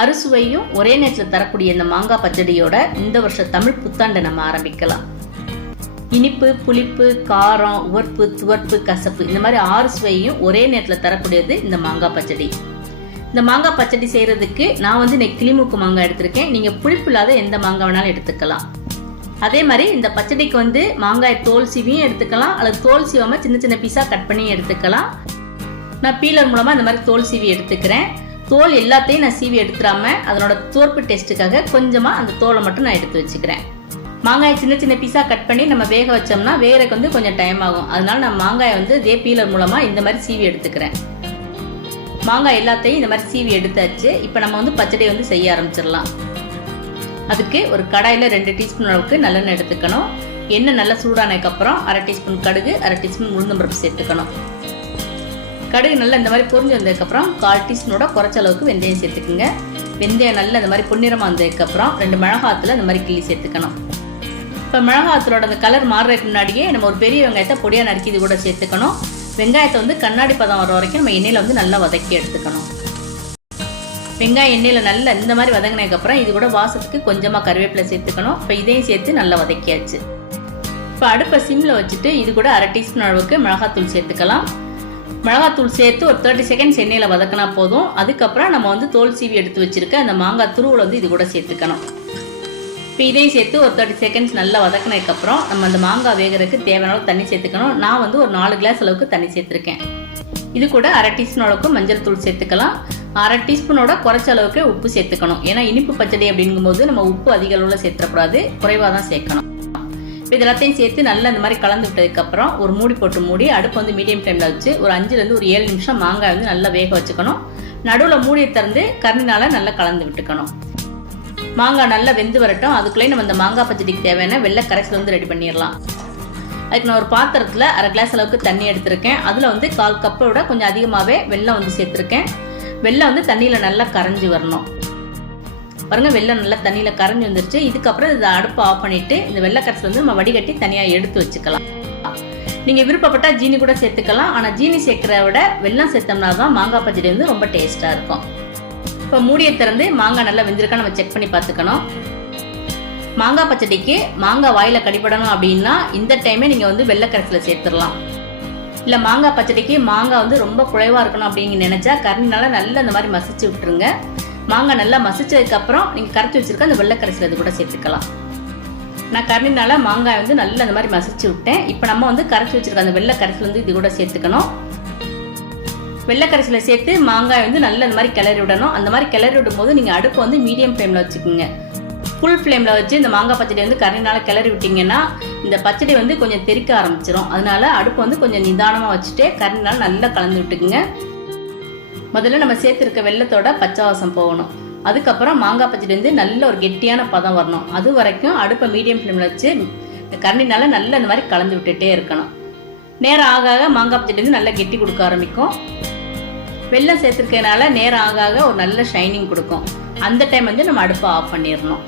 அறுசுவையும் ஒரே நேரத்தில் தரக்கூடிய இந்த மாங்காய் பச்சடியோட இந்த வருஷம் தமிழ் புத்தாண்டை நம்ம ஆரம்பிக்கலாம். இனிப்பு, புளிப்பு, காரம், உவர்ப்பு, துவர்ப்பு, கசப்பு இந்த மாதிரி 6 சுவையும் ஒரே நேரத்தில் தரக்கூடியது இந்த மாங்காய் பச்சடி. இந்த மாங்காய் பச்சடி செய்யறதுக்கு நான் வந்து இன்னைக்கு கிளிமூக்கு மாங்காய் எடுத்திருக்கேன். நீங்க புளிப்பு இல்லாத எந்த மாங்காய் வேணாலும் எடுத்துக்கலாம். அதே மாதிரி இந்த பச்சடிக்கு வந்து மாங்காய் தோல் சீவியும் எடுத்துக்கலாம், அல்லது தோல் சீவாம சின்ன சின்ன பீஸா கட் பண்ணி எடுத்துக்கலாம். நான் பீலர் மூலமா இந்த மாதிரி தோல் சீவி எடுத்துக்கிறேன். தோல் எல்லாத்தையும் நான் சீவி எடுத்துடாம அதனோட துவர்ப்பு டேஸ்ட்டுக்காக கொஞ்சமா அந்த தோலை மட்டும் நான் எடுத்து வச்சுக்கிறேன். மாங்காயை சின்ன சின்ன பீஸா கட் பண்ணி நம்ம வேக வச்சோம்னா வேகறதுக்கு வந்து கொஞ்சம் டைம் ஆகும். அதனால நான் மாங்காயை வந்து இதே பீலர் மூலமா இந்த மாதிரி சீவி எடுத்துக்கிறேன். மாங்காய் எல்லாத்தையும் இந்த மாதிரி சீவி எடுத்தாச்சு. இப்போ நம்ம வந்து பச்சடி வந்து செய்ய ஆரம்பிச்சிடலாம். அதுக்கு ஒரு கடாயில் 2 டீஸ்பூன் அளவுக்கு நல்லெண்ணெய் எடுத்துக்கணும். எண்ணெய் நல்லா சூடானதுக்கு அப்புறம் 1/2 டீஸ்பூன் கடுகு, 1/2 டீஸ்பூன் உளுந்தம்பருப்பு சேர்த்துக்கணும். கடுகு நல்லா இந்த மாதிரி பொரிஞ்சு வந்ததுக்கப்புறம் 1/4 டீஸ்பூனோட குறைச்ச அளவுக்கு வெந்தயம் சேர்த்துக்குங்க. வெந்தயம் நல்லா இந்த மாதிரி பொன்னிறமாக வந்ததுக்கப்புறம் 2 மிளகாத்துல இந்த மாதிரி கிள்ளி சேர்த்துக்கணும். இப்போ மிளகாத்தலோட அந்த கலர் மாறுறதுக்கு முன்னாடியே நம்ம ஒரு பெரிய வெங்காயத்தை பொடியாக நறுக்கி இது கூட சேர்த்துக்கணும். வெங்காயத்தை வந்து கண்ணாடி பதம் வர வரைக்கும் நம்ம எண்ணெயில் வந்து நல்லா வதக்கி எடுத்துக்கணும். வெங்காயம் எண்ணெயில் நல்லா இந்த மாதிரி வதங்கினதுக்கப்புறம் இது கூட வாசத்துக்கு கொஞ்சமாக கருவேப்பிலை சேர்த்துக்கணும். இப்போ இதையும் சேர்த்து நல்லா வதக்கியாச்சு. இப்போ அடுப்பை சிம்மில் வச்சுட்டு இது கூட 1/2 டீஸ்பூன் அளவுக்கு மிளகாத்தூள் சேர்த்துக்கலாம். மிளகாத்தூள் சேர்த்து ஒரு 30 செகண்ட்ஸ் எண்ணெயில் வதக்கினா போதும். அதுக்கப்புறம் நம்ம வந்து தோல் சீவி எடுத்து வச்சிருக்க அந்த மாங்காய் துருவலை வந்து இது கூட சேர்த்துக்கணும். இப்போ இதையும் சேர்த்து ஒரு 30 செகண்ட்ஸ் நல்லா வதக்கினதுக்கப்புறம் நம்ம அந்த மாங்காய் வேகிறதுக்கு தேவையான அளவு தண்ணி சேர்த்துக்கணும். நான் வந்து ஒரு 4 கிளாஸ் அளவுக்கு தண்ணி சேர்த்துருக்கேன். இது கூட 1/2 டீஸ்பூன் அளவுக்கு மஞ்சள் தூள் சேர்த்துக்கலாம். 1/2 டீஸ்பூனோட குறைச்ச அளவுக்கு உப்பு சேர்த்துக்கணும். ஏன்னா இனிப்பு பச்சடி அப்படிங்கும்போது நம்ம உப்பு அதிக அளவில் சேர்த்துடக்கூடாது, குறைவாக தான் சேர்க்கணும். இது எல்லாத்தையும் சேர்த்து நல்லா இந்த மாதிரி கலந்து விட்டதுக்கப்புறம் ஒரு மூடி போட்டு மூடி அடுப்பு வந்து மீடியம் டைமில் வச்சு ஒரு 5லேருந்து ஒரு 7 நிமிஷம் மாங்காய் வந்து நல்லா வேக வச்சுக்கணும். நடுவில் மூடியை திறந்து கரண்டினால நல்லா கலந்து விட்டுக்கணும். மாங்காய் நல்லா வெந்து வரட்டும். அதுக்குள்ளே நம்ம இந்த மாங்காய் பச்சடிக்கு தேவையான வெள்ளை கரைசல் வந்து ரெடி பண்ணிடலாம். அதுக்கு நான் ஒரு பாத்திரத்தில் 1/2 கிளாஸ் அளவுக்கு தண்ணி எடுத்திருக்கேன். அதில் வந்து 1/4 கப்போட கொஞ்சம் அதிகமாகவே வெல்லம் வந்து சேர்த்துருக்கேன். வெல்லம் வந்து தண்ணியில் நல்லா கரைஞ்சி வரணும். பாருங்க, வெல்லம் நல்லா தண்ணியில் கரைஞ்சி வந்துருச்சு. இதுக்கப்புறம் இதை அடுப்பை ஆஃப் பண்ணிட்டு இந்த வெள்ளை கரைசல் வந்து நம்ம வடிகட்டி தனியாக எடுத்து வச்சுக்கலாம். நீங்கள் விருப்பப்பட்டால் ஜீனி கூட சேர்த்துக்கலாம். ஆனால் ஜீனி சேர்க்கிறத விட வெல்லம் சேர்த்தோம்னா தான் மாங்காய் பச்சடி வந்து ரொம்ப டேஸ்ட்டாக இருக்கும். இப்போ மூடியை திறந்து மாங்காய் நல்லா வெந்திருக்கா நம்ம செக் பண்ணி பார்த்துக்கணும். மாங்காய் பச்சடிக்கு மாங்காய் வாயில் கடிப்படணும் அப்படின்னா இந்த டைமே நீங்கள் வந்து வெள்ளை கரைசலை சேர்த்துடலாம். இல்லை மாங்காய் பச்சடிக்கு மாங்காய் வந்து ரொம்ப குறைவாக இருக்கணும் அப்படின்னு நினச்சா கரண்டினால நல்லா இந்த மாதிரி மசிச்சு விட்டுருங்க. மாங்காய் நல்லா மசிச்சதுக்கப்புறம் நீங்கள் கரைச்சி வச்சுருக்க அந்த வெள்ளை கரைசல் இது கூட சேர்த்துக்கலாம். நான் கரண்டினால மாங்காய் வந்து நல்லா இந்த மாதிரி மசிச்சு விட்டேன். இப்போ நம்ம வந்து கரைச்சி வச்சுருக்க அந்த வெள்ளை கரைசல் வந்து இது கூட சேர்த்துக்கணும். வெள்ளை கரைசலை சேர்த்து மாங்காய் வந்து நல்லா இந்த மாதிரி கிளறி விடணும். அந்த மாதிரி கிளறி விடும் போது நீங்கள் அடுப்பை வந்து மீடியம் ஃப்ளேமில் வச்சுக்கோங்க. ஃபுல் ஃப்ளேமில் வச்சு இந்த மாங்காய் பச்சடி வந்து கரண்டினால கிளறி விட்டிங்கன்னா இந்த பச்சடி வந்து கொஞ்சம் தெறிக்க ஆரம்பிச்சிடும். அதனால அடுப்பு வந்து கொஞ்சம் நிதானமாக வச்சுட்டு கரண்டினால நல்லா கலந்து விட்டுக்குங்க. முதல்ல நம்ம சேர்த்துருக்க வெள்ளத்தோட பச்சை வாசம் போகணும். அதுக்கப்புறம் மாங்காய் பச்சடி வந்து நல்ல ஒரு கெட்டியான பதம் வரணும். அது வரைக்கும் அடுப்பை மீடியம் ஃப்ளேமில் வச்சு கரண்டினால நல்லா இந்த மாதிரி கலந்து விட்டுட்டே இருக்கணும். நேரம் ஆக ஆக மாங்காய் பச்சடி வந்து நல்லா கெட்டி கொடுக்க ஆரம்பிக்கும். வெல்லம் சேர்த்துருக்கனால நேரம் ஆக ஆக ஒரு நல்ல ஷைனிங் கொடுக்கும். அந்த டைம் வந்து நம்ம அடுப்பை ஆஃப் பண்ணிடணும்.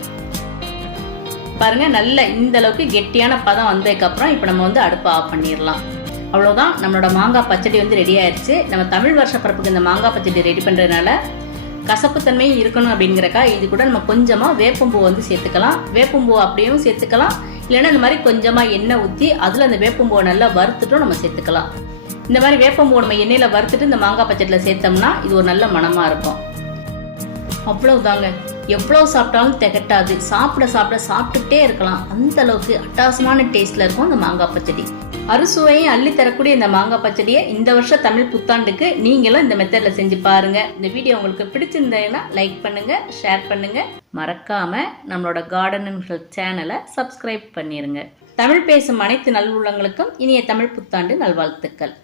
பாருங்க, நல்ல இந்த அளவுக்கு கெட்டியான பதம் வந்ததுக்கப்புறம் இப்போ நம்ம வந்து அடுப்பை ஆஃப் பண்ணிடலாம். அவ்வளோதான், நம்மளோட மாங்காய் பச்சடி வந்து ரெடி ஆயிடுச்சு. நம்ம தமிழ் வருஷ பரப்புக்கு இந்த மாங்காய் பச்சடி ரெடி பண்ணுறதுனால கசப்புத்தன்மையும் இருக்கணும் அப்படிங்கிறக்கா இது கூட நம்ம கொஞ்சமாக வேப்பம்பூ வந்து சேர்த்துக்கலாம். வேப்பம்பூ அப்படியும் சேர்த்துக்கலாம். இல்லைன்னா இந்த மாதிரி கொஞ்சமாக எண்ணெய் ஊற்றி அதில் அந்த வேப்பம்பூவை நல்லா வறுத்துட்டும் நம்ம சேர்த்துக்கலாம். இந்த மாதிரி வேப்பம்பூவை நம்ம எண்ணெயில் வறுத்துட்டு இந்த மாங்காய் பச்சடியில் சேர்த்தோம்னா இது ஒரு நல்ல மணமாக இருக்கும். அவ்வளவுதாங்க, எவ்வளவு சாப்பிட்டாலும் திகட்டாது. சாப்பிட சாப்பிட சாப்பிட்டுட்டே இருக்கலாம். அந்த அளவுக்கு அட்டகாசமான டேஸ்ட்ல இருக்கும் இந்த மாங்காய் பச்சடி. அறுசுவையும் அள்ளி தரக்கூடிய இந்த மாங்காய் பச்சடியை இந்த வருஷம் தமிழ் புத்தாண்டுக்கு நீங்களும் இந்த மெத்தட்ல செஞ்சு பாருங்க. இந்த வீடியோ உங்களுக்கு பிடிச்சிருந்ததுன்னா லைக் பண்ணுங்க, ஷேர் பண்ணுங்க, மறக்காம நம்மளோட கார்டன் அண்ட் ஹெல்த் சேனலை சப்ஸ்கிரைப் பண்ணிருங்க. தமிழ் பேசும் அனைத்து நல்லுள்ளங்களுக்கும் இனிய தமிழ் புத்தாண்டு நல்வாழ்த்துக்கள்.